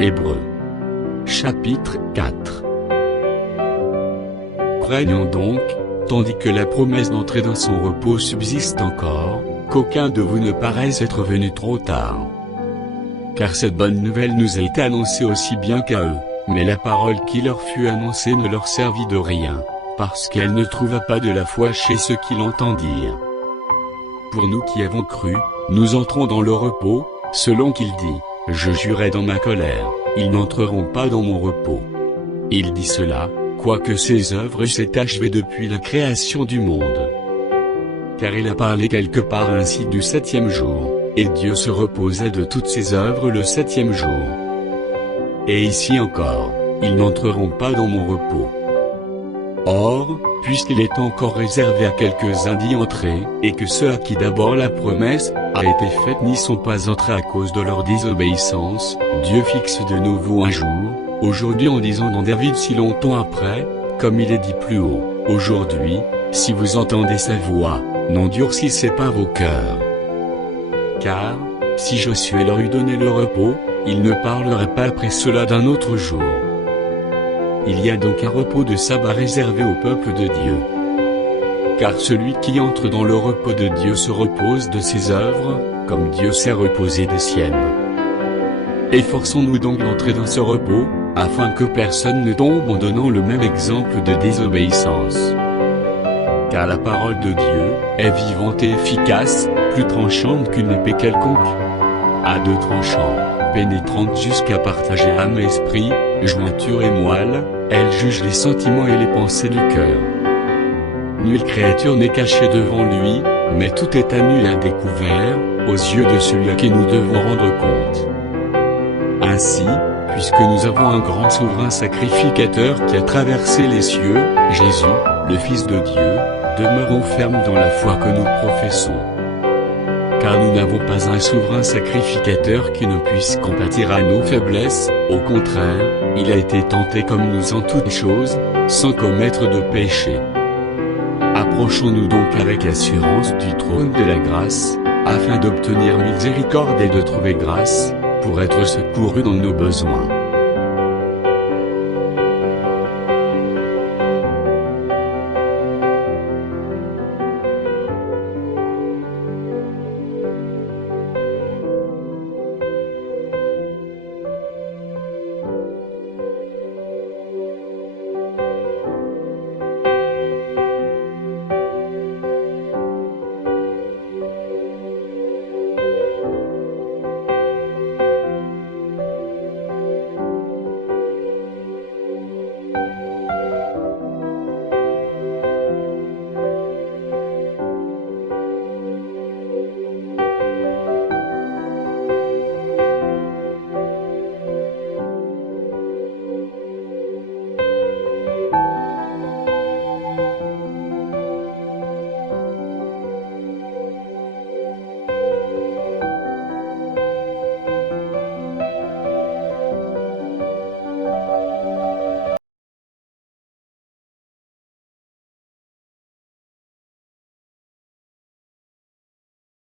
Hébreux. Chapitre 4. Craignons donc, tandis que la promesse d'entrer dans son repos subsiste encore, qu'aucun de vous ne paraisse être venu trop tard. Car cette bonne nouvelle nous a été annoncée aussi bien qu'à eux, mais la parole qui leur fut annoncée ne leur servit de rien, parce qu'elle ne trouva pas de la foi chez ceux qui l'entendirent. Pour nous qui avons cru, nous entrons dans le repos, selon qu'il dit, « Je jurai dans ma colère, ils n'entreront pas dans mon repos. » Il dit cela, quoique ses œuvres s'aient achevées depuis la création du monde. Car il a parlé quelque part ainsi du septième jour, et Dieu se reposait de toutes ses œuvres le septième jour. Et ici encore, ils n'entreront pas dans mon repos. Or, puisqu'il est encore réservé à quelques-uns d'y entrer, et que ceux à qui d'abord la promesse a été faite n'y sont pas entrés à cause de leur désobéissance, Dieu fixe de nouveau un jour, aujourd'hui en disant dans David si longtemps après, comme il est dit plus haut, aujourd'hui, si vous entendez sa voix, n'endurcissez pas vos cœurs. Car, si Josué leur eût donné le repos, il ne parlerait pas après cela d'un autre jour. Il y a donc un repos de sabbat réservé au peuple de Dieu. Car celui qui entre dans le repos de Dieu se repose de ses œuvres, comme Dieu s'est reposé des siennes. Efforçons-nous donc d'entrer dans ce repos, afin que personne ne tombe en donnant le même exemple de désobéissance. Car la parole de Dieu est vivante et efficace, plus tranchante qu'une épée quelconque. À deux tranchants, pénétrante jusqu'à partager âme et esprit, jointure et moelle, elle juge les sentiments et les pensées du cœur. Nulle créature n'est cachée devant lui, mais tout est à nu et à découvert, aux yeux de celui à qui nous devons rendre compte. Ainsi, puisque nous avons un grand souverain sacrificateur qui a traversé les cieux, Jésus, le Fils de Dieu, demeurons fermes dans la foi que nous professons. Car nous n'avons pas un souverain sacrificateur qui ne puisse compatir à nos faiblesses, au contraire, il a été tenté comme nous en toutes choses, sans commettre de péché. Approchons-nous donc avec assurance du trône de la grâce, afin d'obtenir miséricorde et de trouver grâce, pour être secourus dans nos besoins.